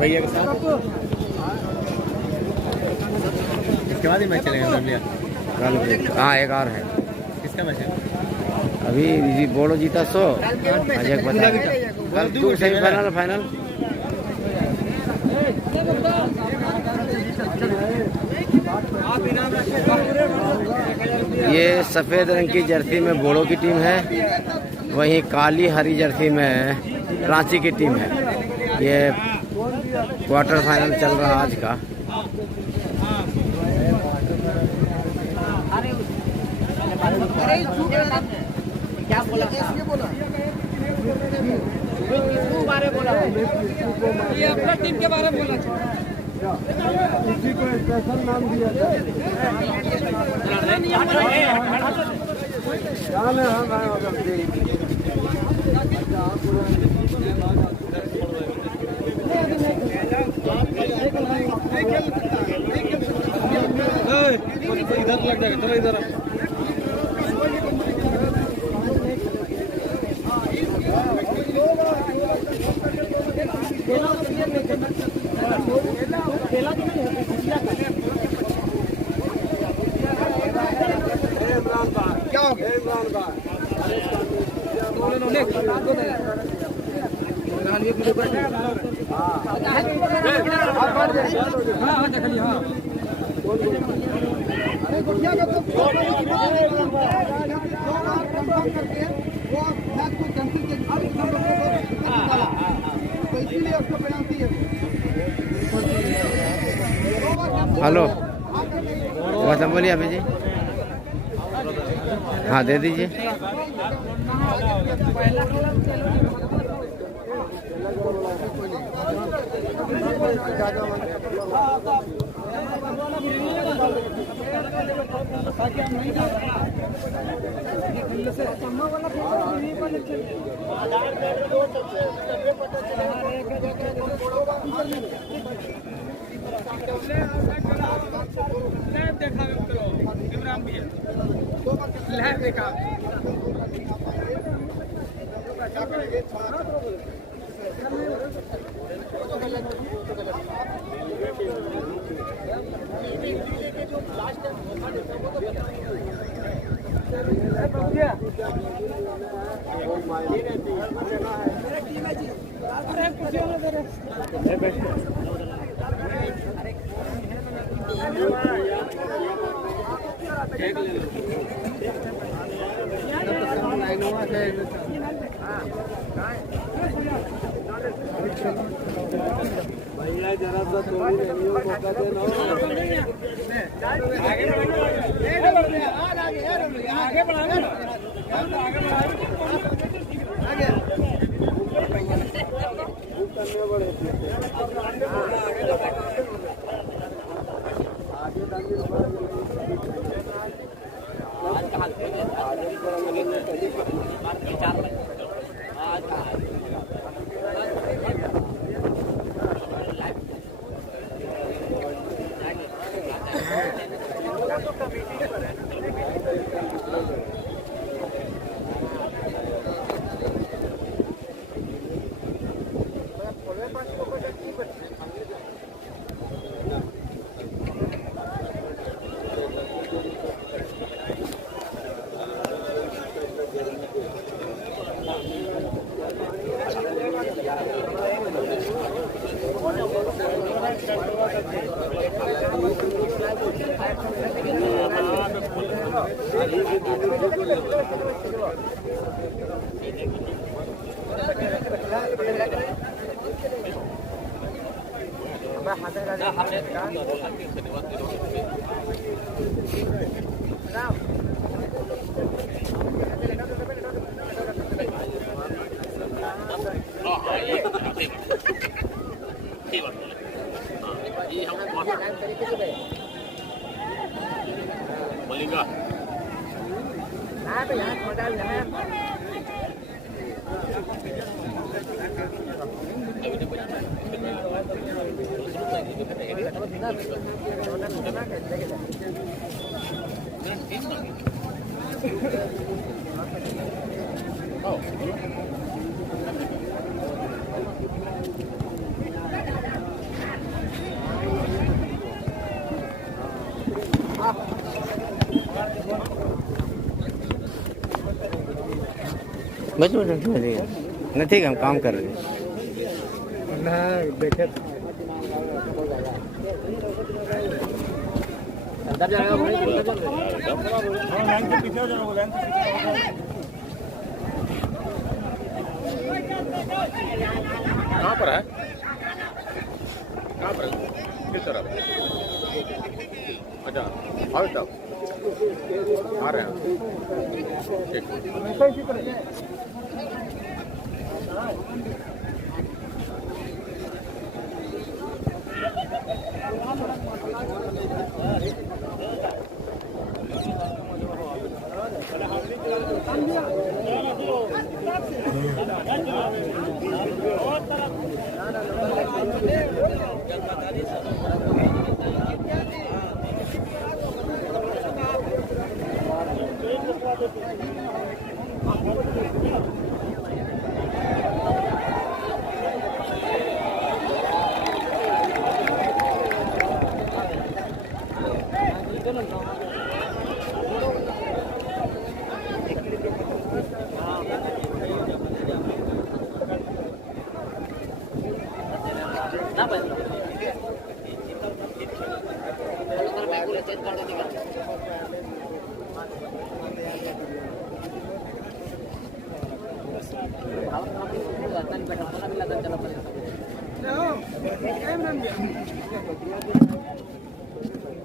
भैया के साथ। इसके बाद ही मैच चलेगा भैया कल। हाँ एक और है। किसका मैच है अभी बोलो जीता 100 अजय बता कल 2 सेमीफाइनल फाइनल। ये सफ़ेद रंग की जर्सी में बोड़ो की टीम है, वहीं काली हरी जर्सी में रांची की टीम है। ये क्वार्टर फाइनल चल रहा आज का। क्या बोला ये अपना टीम के बारे में बोला उसी को स्पेशल नाम दिया इधर लग जाएगा। चलो इधर क्या हो गया हेलो वैसा बोलिए अभी जी। हाँ दे दीजिए। इमरान भी है लाइव देखा। भैया जरा सा थोड़ी नहीं मौका देना। आगे बढ़ा बोलेगा बस नहीं ठीक है, हम काम कर रहे हैं। देखे अंदर जाएगा भाई, लाइन के पीछे हो जाओ, लाइन कहाँ पर है, कहाँ पर है, किस तरफ? अच्छा आओ तब आ रहे हैं, ठीक।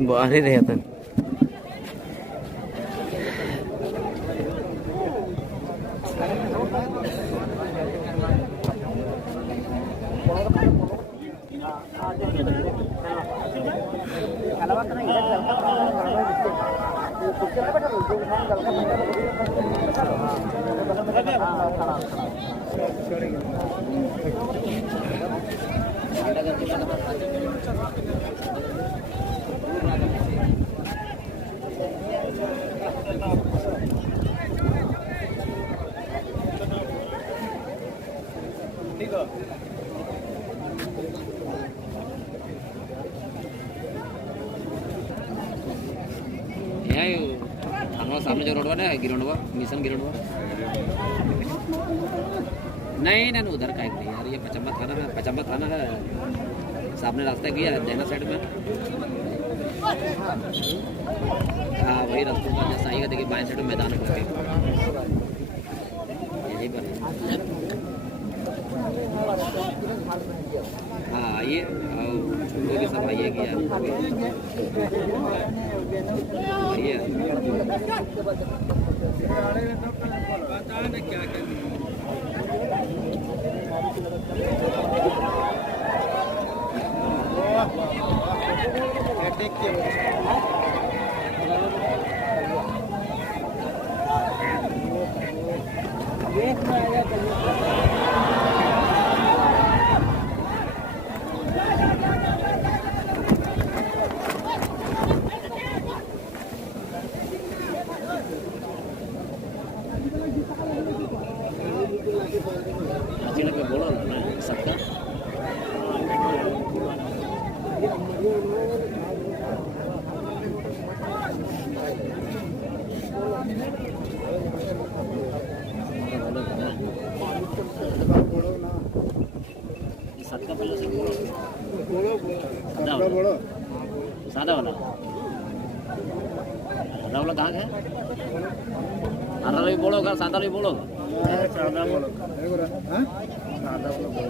बाहर ही रहता है। सामने जो रोड है गिरोडवा मिशन गिरोडवा नहीं ना उधर का नहीं यार, ये पचम्बा थाना है सामने रास्ता गया देना साइड में। हाँ वही रास्ते पर जैसा आएगा देखिए बाएं साइड में मैदान है यहीं पर। हाँ आइए वो भी सब आइए गया आइए क्या बोलो ना सबका सादा वाला कहाँ है? सादा भी बोलोगा, सादा भी बोलोगा, सादा बोलोगा, सादा बोलोगा।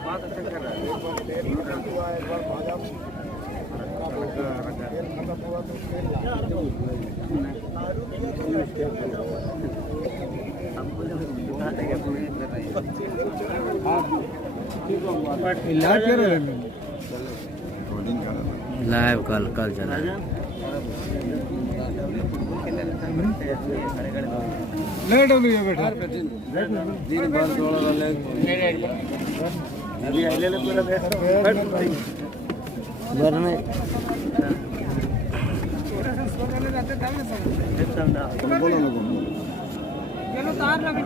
बात अच्छा कर रहा है। लाइव कल चला लेट हो गई है बेटा दिन भर दौड़ वाले अभी आइले ले पूरा घर में तार लगी